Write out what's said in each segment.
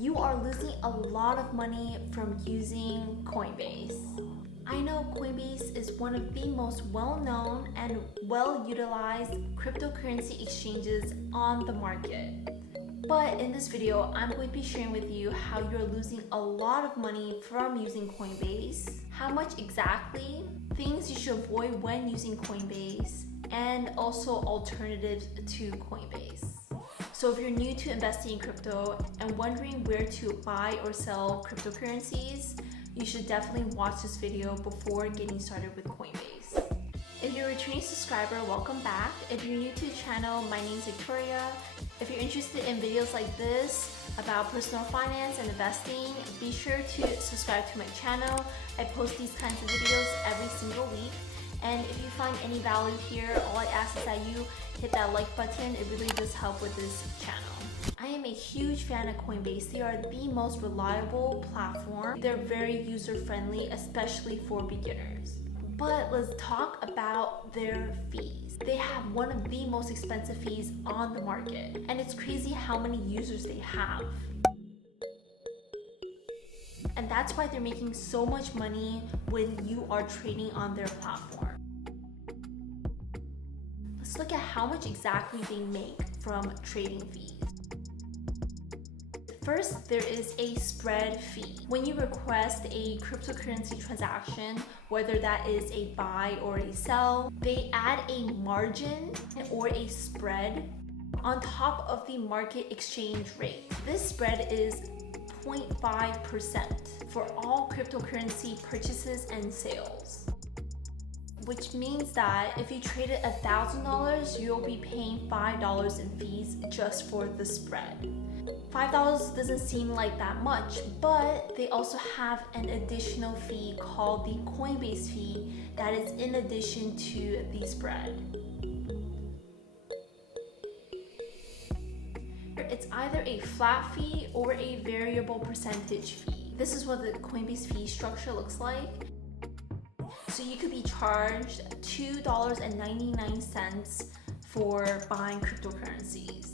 you are losing a lot of money from using Coinbase. I know Coinbase is one of the most well-known and well-utilized cryptocurrency exchanges on the market. But in this video, I'm going to be sharing with you how you're losing a lot of money from using Coinbase, how much exactly, things you should avoid when using Coinbase, and also alternatives to Coinbase. So if you're new to investing in crypto and wondering where to buy or sell cryptocurrencies, you should definitely watch this video before getting started with Coinbase. If you're a returning subscriber, welcome back. If you're new to the channel, my name is Victoria. If you're interested in videos like this about personal finance and investing, be sure to subscribe to my channel. I post these kinds of videos every single week. And if you find any value here, all I ask is that you hit that like button. It really does help with this channel. I am a huge fan of Coinbase. They are the most reliable platform. They're very user-friendly, especially for beginners. But let's talk about their fees. They have one of the most expensive fees on the market, and it's crazy how many users they have. And that's why they're making so much money when you are trading on their platform. Let's look at how much exactly they make from trading fees. First, there is a spread fee. When you request a cryptocurrency transaction, whether that is a buy or a sell, they add a margin or a spread on top of the market exchange rate. This spread is 0.5% for all cryptocurrency purchases and sales, which means that if you traded $1,000, you'll be paying $5 in fees just for the spread. $5 doesn't seem like that much, but they also have an additional fee called the Coinbase fee that is in addition to the spread. It's either a flat fee or a variable percentage fee. This is what the Coinbase fee structure looks like. So you could be charged $2.99 for buying cryptocurrencies.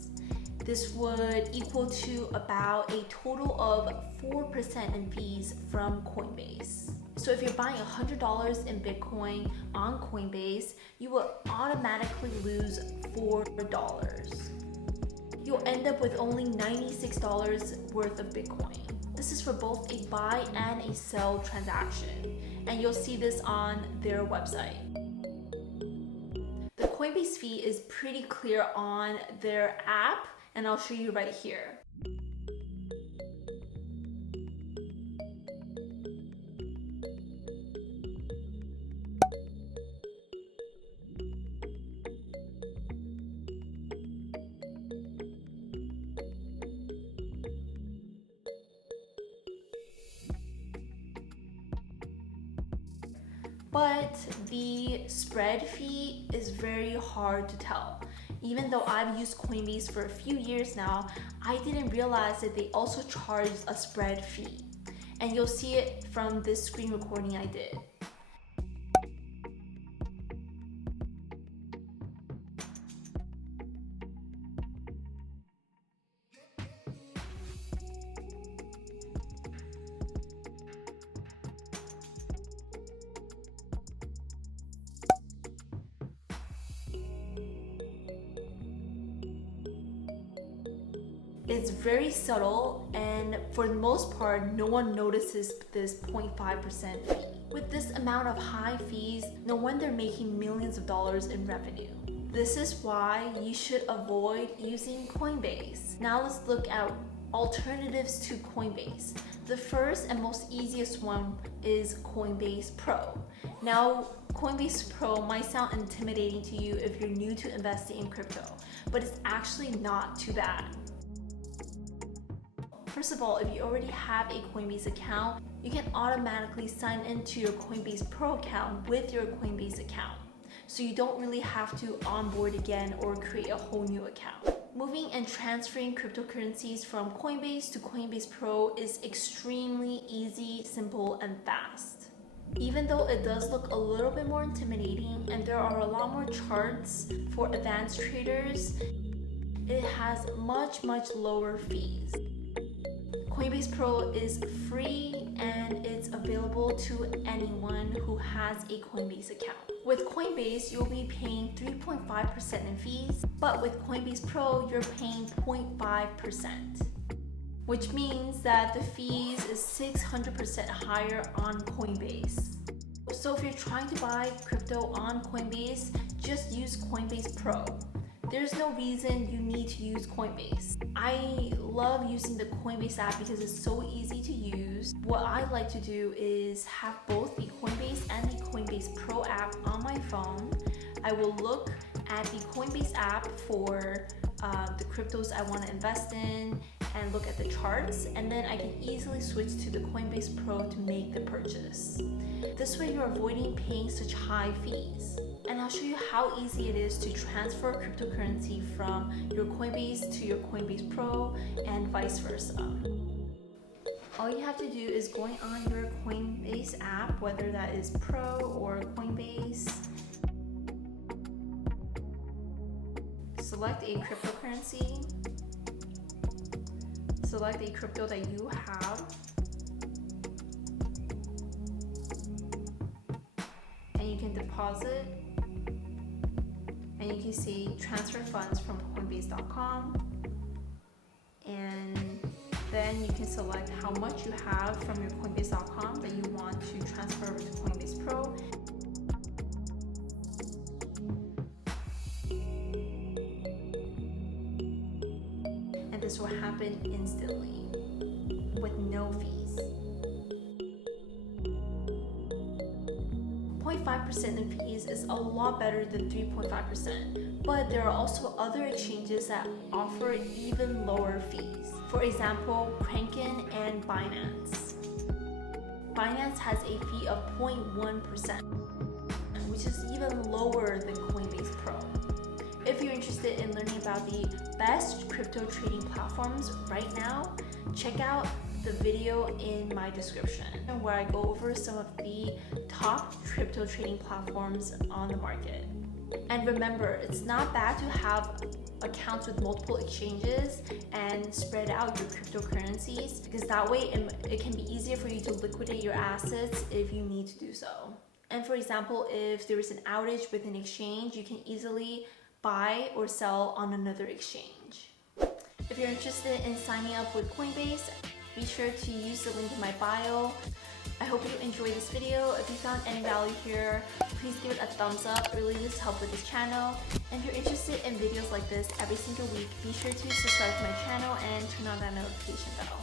This would equal to about a total of 4% in fees from Coinbase. So if you're buying $100 in Bitcoin on Coinbase, you will automatically lose $4. You'll end up with only $96 worth of Bitcoin. This is for both a buy and a sell transaction, and you'll see this on their website. The Coinbase fee is pretty clear on their app, and I'll show you right here. But the spread fee is very hard to tell. Even though I've used Coinbase for a few years now, I didn't realize that they also charge a spread fee. And you'll see it from this screen recording I did. It's very subtle, and for the most part, no one notices this 0.5% fee. With this amount of high fees, no wonder they're making millions of dollars in revenue. This is why you should avoid using Coinbase. Now let's look at alternatives to Coinbase. The first and most easiest one is Coinbase Pro. Now, Coinbase Pro might sound intimidating to you if you're new to investing in crypto, but it's actually not too bad. First of all, if you already have a Coinbase account, you can automatically sign into your Coinbase Pro account with your Coinbase account. So you don't really have to onboard again or create a whole new account. Moving and transferring cryptocurrencies from Coinbase to Coinbase Pro is extremely easy, simple, and fast. Even though it does look a little bit more intimidating and there are a lot more charts for advanced traders, it has much lower fees. Coinbase Pro is free and it's available to anyone who has a Coinbase account. With Coinbase, you'll be paying 3.5% in fees, but with Coinbase Pro, you're paying 0.5%, which means that the fees is 600% higher on Coinbase. So if you're trying to buy crypto on Coinbase, just use Coinbase Pro. There's no reason you need to use Coinbase. I love using the Coinbase app because it's so easy to use. What I like to do is have both the Coinbase and the Coinbase Pro app on my phone. I will look at the Coinbase app for the cryptos I want to invest in and look at the charts, and then I can easily switch to the Coinbase Pro to make the purchase. This way you're avoiding paying such high fees. And I'll show you how easy it is to transfer cryptocurrency from your Coinbase to your Coinbase Pro and vice versa. All you have to do is going on your Coinbase app, whether that is Pro or Coinbase. Select a cryptocurrency. Select a crypto that you have. And you can deposit. And you can see transfer funds from coinbase.com. And then you can select how much you have from your coinbase.com that you want to transfer over to Coinbase Pro. And this will happen instantly with no fees. 0.5% in fees is a lot better than 3.5%, but there are also other exchanges that offer even lower fees. For example, Kraken and Binance. Binance has a fee of 0.1%, which is even lower than Coinbase Pro. If you're interested in learning about the best crypto trading platforms right now, check out the video in my description where I go over some of the top crypto trading platforms on the market. And remember, it's not bad to have accounts with multiple exchanges and spread out your cryptocurrencies, because that way it can be easier for you to liquidate your assets if you need to do so. And for example, if there is an outage with an exchange, you can easily buy or sell on another exchange. If you're interested in signing up with Coinbase, be sure to use the link in my bio. I hope you enjoyed this video. If you found any value here, please give it a thumbs up. It really does help with this channel. And if you're interested in videos like this every single week, be sure to subscribe to my channel and turn on that notification bell.